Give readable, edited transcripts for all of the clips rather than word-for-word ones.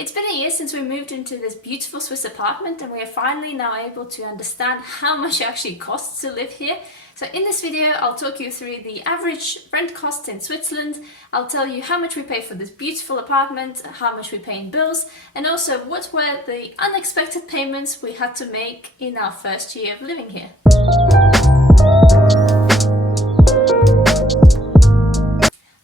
It's been a year since we moved into this beautiful Swiss apartment, and we are finally now able to understand how much it actually costs to live here. So in this video I'll talk you through the average rent costs in Switzerland. I'll tell you how much we pay for this beautiful apartment, how much we pay in bills, and also what were the unexpected payments we had to make in our first year of living here.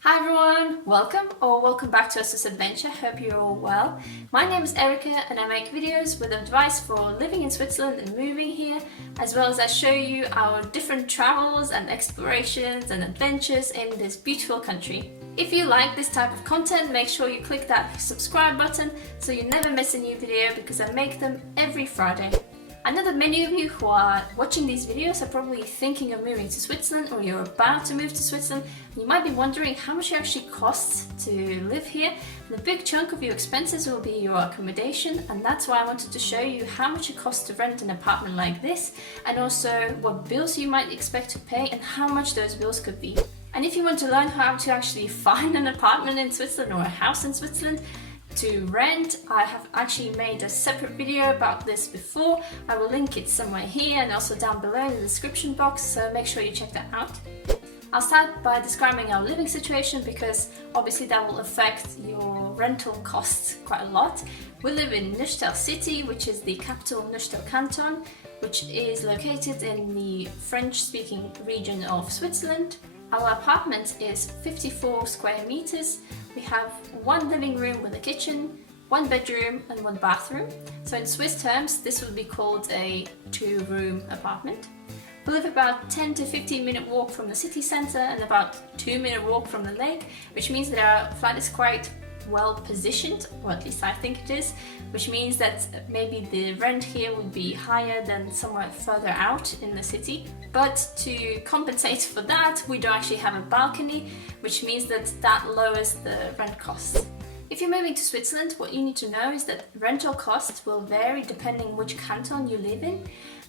Hi everyone, welcome back to a Swiss adventure. Hope you're all well. My name is Erica and I make videos with advice for living in Switzerland and moving here, as well as I show you our different travels and explorations and adventures in this beautiful country. If you like this type of content, make sure you click that subscribe button so you never miss a new video, because I make them every Friday. I know that many of you who are watching these videos are probably thinking of moving to Switzerland, or you're about to move to Switzerland. You might be wondering how much it actually costs to live here. The big chunk of your expenses will be your accommodation, and that's why I wanted to show you how much it costs to rent an apartment like this, and also what bills you might expect to pay and how much those bills could be. And if you want to learn how to actually find an apartment in Switzerland or a house in Switzerland to rent, I have actually made a separate video about this before. I will link it somewhere here and also down below in the description box, so make sure you check that out. I'll start by describing our living situation, because obviously that will affect your rental costs quite a lot. We live in Neuchatel city, which is the capital of Neuchatel canton, which is located in the French-speaking region of Switzerland. Our apartment is 54 square meters. We have one living room with a kitchen, one bedroom and one bathroom. So in Swiss terms, this would be called a two-room apartment. We live about 10 to 15 minute walk from the city centre and about 2-minute walk from the lake, which means that our flat is quite well positioned, or at least I think it is, which means that maybe the rent here would be higher than somewhere further out in the city. But to compensate for that, we don't actually have a balcony, which means that that lowers the rent costs. If you're moving to Switzerland, what you need to know is that rental costs will vary depending which canton you live in.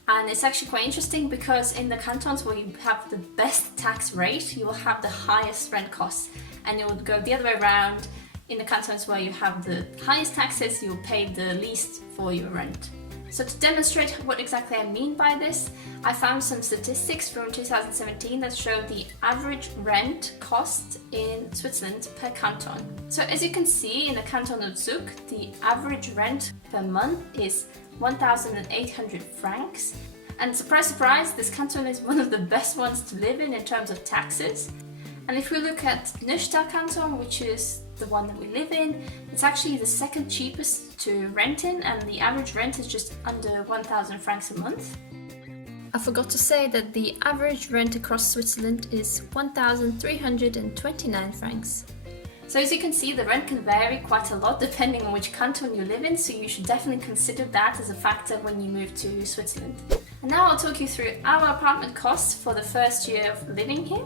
And it's actually quite interesting, because in the cantons where you have the best tax rate, you will have the highest rent costs, and it would go the other way around. In the cantons where you have the highest taxes, you'll pay the least for your rent. So to demonstrate what exactly I mean by this, I found some statistics from 2017 that show the average rent cost in Switzerland per canton. So as you can see, in the canton of Zug, the average rent per month is 1,800 francs. And surprise, surprise, this canton is one of the best ones to live in terms of taxes. And if we look at Neuchatel canton, which is the one that we live in, it's actually the second cheapest to rent in, and the average rent is just under 1,000 francs a month. I forgot to say that the average rent across Switzerland is 1,329 francs. So as you can see, the rent can vary quite a lot depending on which canton you live in, so you should definitely consider that as a factor when you move to Switzerland. And now I'll talk you through our apartment costs for the first year of living here.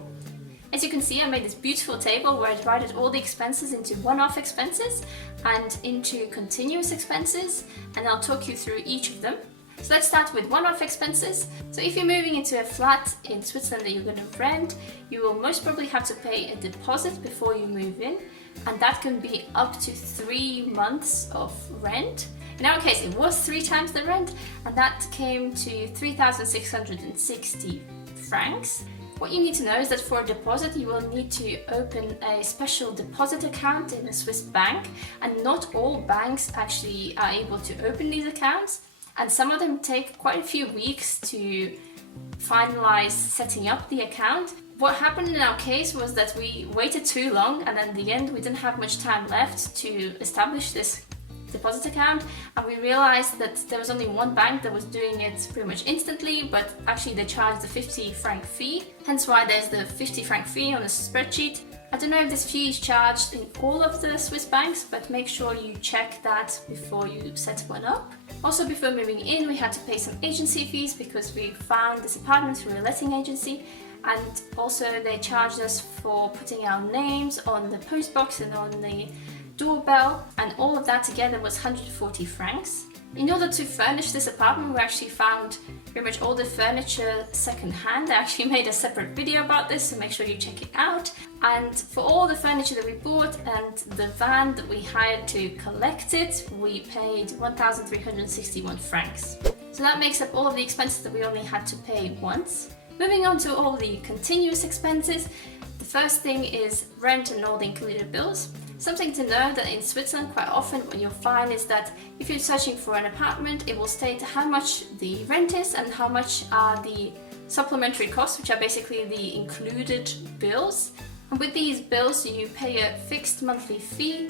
As you can see, I made this beautiful table where I divided all the expenses into one-off expenses and into continuous expenses, and I'll talk you through each of them. So let's start with one-off expenses. So if you're moving into a flat in Switzerland that you're going to rent, you will most probably have to pay a deposit before you move in, and that can be up to 3 months of rent. In our case, it was 3 times the rent, and that came to 3,660 francs. What you need to know is that for a deposit, you will need to open a special deposit account in a Swiss bank, and not all banks actually are able to open these accounts, and some of them take quite a few weeks to finalize setting up the account. What happened in our case was that we waited too long, and in the end we didn't have much time left to establish this deposit account, and we realized that there was only one bank that was doing it pretty much instantly, but actually they charged the 50 franc fee, hence why there's the 50 franc fee on the spreadsheet. I don't know if this fee is charged in all of the Swiss banks, but make sure you check that before you set one up. Also, before moving in, we had to pay some agency fees because we found this apartment through a letting agency, and also they charged us for putting our names on the postbox and on the doorbell, and all of that together was 140 francs. In order to furnish this apartment, we actually found pretty much all the furniture second-hand. I actually made a separate video about this, so make sure you check it out. And for all the furniture that we bought and the van that we hired to collect it, we paid 1,361 francs. So that makes up all of the expenses that we only had to pay once. Moving on to all the continuous expenses, the first thing is rent and all the included bills. Something to know that in Switzerland quite often what you'll find is that if you're searching for an apartment, it will state how much the rent is and how much are the supplementary costs, which are basically the included bills. And with these bills you pay a fixed monthly fee,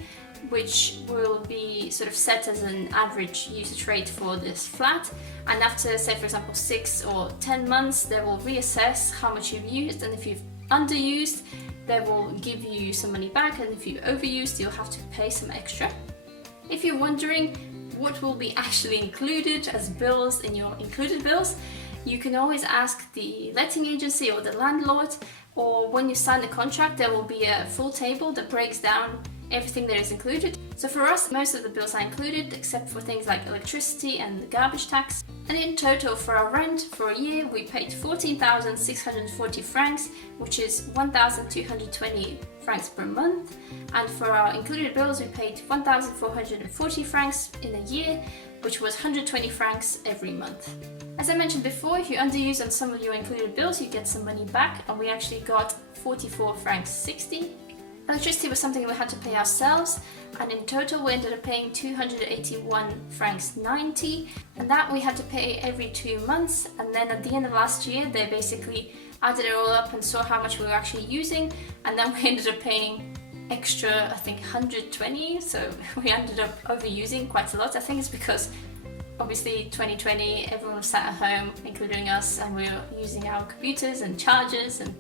which will be sort of set as an average usage rate for this flat. And after, say for example, 6 or 10 months, they will reassess how much you've used, and if you've underused, they will give you some money back, and if you overused, you'll have to pay some extra. If you're wondering what will be actually included as bills in your included bills, you can always ask the letting agency or the landlord, or when you sign the contract there will be a full table that breaks down everything that is included. So for us, most of the bills are included except for things like electricity and the garbage tax. And in total for our rent for a year we paid 14,640 francs, which is 1,220 francs per month. And for our included bills we paid 1,440 francs in a year, which was 120 francs every month. As I mentioned before, if you underuse on some of your included bills you get some money back, and we actually got 44 francs 60. Electricity was something we had to pay ourselves, and in total we ended up paying 281 francs 90, and that we had to pay every 2 months. And then at the end of last year they basically added it all up and saw how much we were actually using, and then we ended up paying extra, I think 120, so we ended up overusing quite a lot. I think it's because obviously 2020 everyone was sat at home, including us, and we were using our computers and chargers and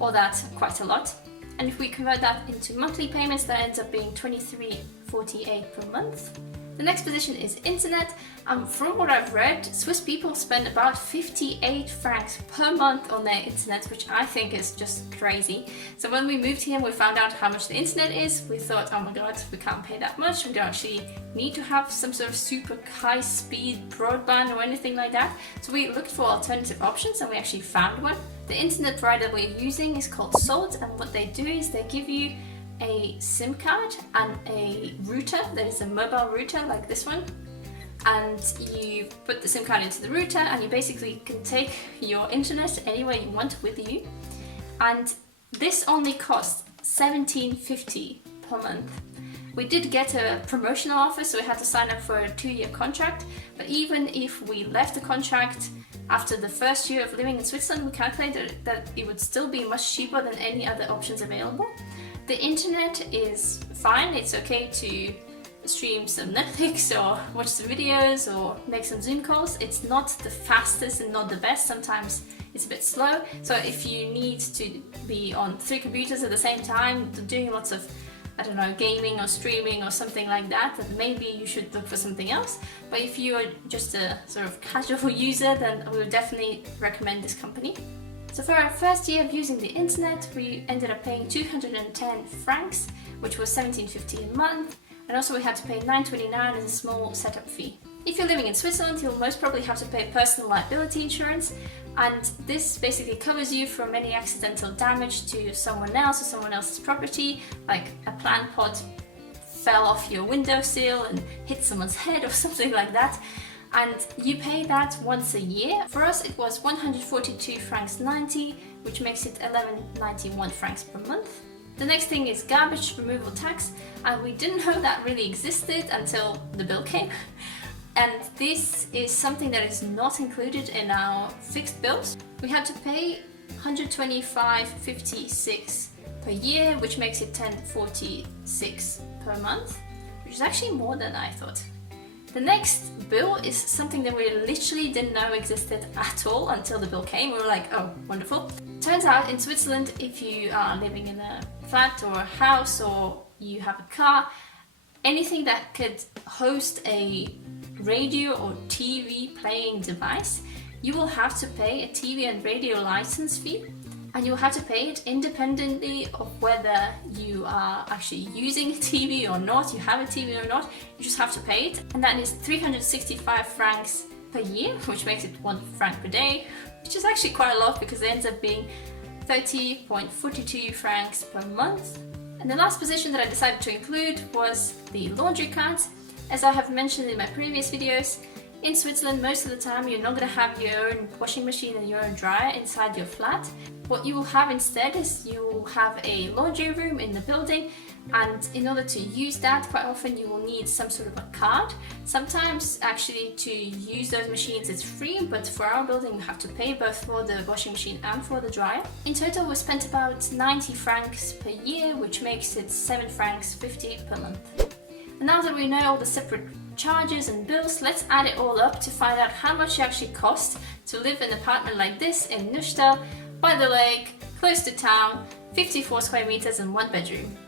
all that quite a lot. And if we convert that into monthly payments, that ends up being 23.48 per month. The next position is internet, and from what I've read, Swiss people spend about 58 francs per month on their internet, which I think is just crazy. So when we moved here, we found out how much the internet is. We thought, oh my god, we can't pay that much. We don't actually need to have some sort of super high speed broadband or anything like that. So we looked for alternative options and we actually found one. The internet provider we're using is called Salt, and what they do is they give you a SIM card and a router that is a mobile router like this one, and you put the SIM card into the router and you basically can take your internet anywhere you want with you, and this only costs 17.50 per month. We did get a promotional offer, so we had to sign up for a 2-year contract, but even if we left the contract after the first year of living in Switzerland, we calculated that it would still be much cheaper than any other options available. The internet is fine, it's okay to stream some Netflix or watch some videos or make some Zoom calls. It's not the fastest and not the best, sometimes it's a bit slow. So if you need to be on 3 computers at the same time, doing lots of, I don't know, gaming or streaming or something like that, then maybe you should look for something else. But if you are just a sort of casual user, then we would definitely recommend this company. So for our first year of using the internet, we ended up paying 210 francs, which was 17.50 a month, and also we had to pay 9.29 as a small setup fee. If you're living in Switzerland, you'll most probably have to pay personal liability insurance, and this basically covers you from any accidental damage to someone else or someone else's property, like a plant pot fell off your windowsill and hit someone's head or something like that. And you pay that once a year. For us it was 142 francs 90, which makes it 11.91 francs per month. The next thing is garbage removal tax, and we didn't know that really existed until the bill came. And this is something that is not included in our fixed bills. We had to pay 125.56 per year, which makes it 10.46 per month, which is actually more than I thought. The next bill is something that we literally didn't know existed at all until the bill came. We were like, oh, wonderful. Turns out in Switzerland, if you are living in a flat or a house or you have a car, anything that could host a radio or TV playing device, you will have to pay a TV and radio license fee. and you'll have to pay it independently of whether you are actually using a TV or not, you have a TV or not, you just have to pay it. And that is 365 francs per year, which makes it 1 franc per day, which is actually quite a lot because it ends up being 30.42 francs per month. And the last position that I decided to include was the laundry cart. As I have mentioned in my previous videos, in Switzerland most of the time you're not going to have your own washing machine and your own dryer inside your flat. What you will have instead is you will have a laundry room in the building, and in order to use that, quite often you will need some sort of a card. Sometimes actually to use those machines it's free, but for our building you have to pay both for the washing machine and for the dryer. In total we spent about 90 francs per year, which makes it 7 francs 50 per month. And now that we know all the separate charges and bills, let's add it all up to find out how much it actually costs to live in an apartment like this in Neuchatel, by the lake, close to town, 54 square meters and 1 bedroom.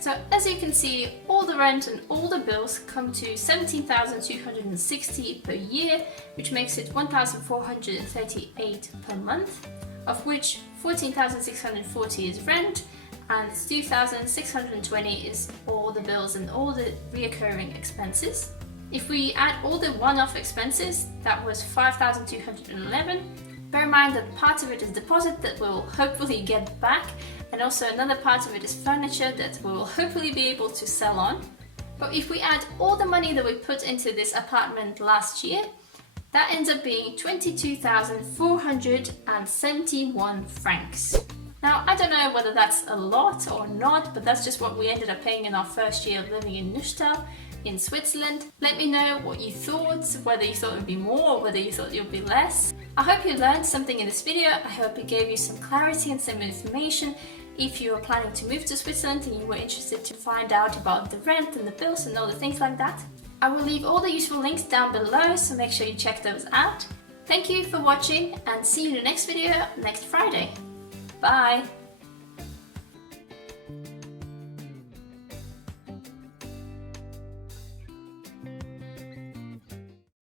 So as you can see, all the rent and all the bills come to 17,260 per year, which makes it 1,438 per month, of which 14,640 is rent and 2,620 is all the bills and all the reoccurring expenses. If we add all the one-off expenses, that was 5,211. Bear in mind that part of it is deposit that we'll hopefully get back, and also another part of it is furniture that we will hopefully be able to sell on. But if we add all the money that we put into this apartment last year, that ends up being 22,471 francs. Now, I don't know whether that's a lot or not, but that's just what we ended up paying in our first year of living in Neuchatel in Switzerland. Let me know what you thought, whether you thought it would be more or whether you thought it would be less. I hope you learned something in this video. I hope it gave you some clarity and some information if you are planning to move to Switzerland and you were interested to find out about the rent and the bills and all the things like that. I will leave all the useful links down below, so make sure you check those out. Thank you for watching and see you in the next video next Friday. Bye!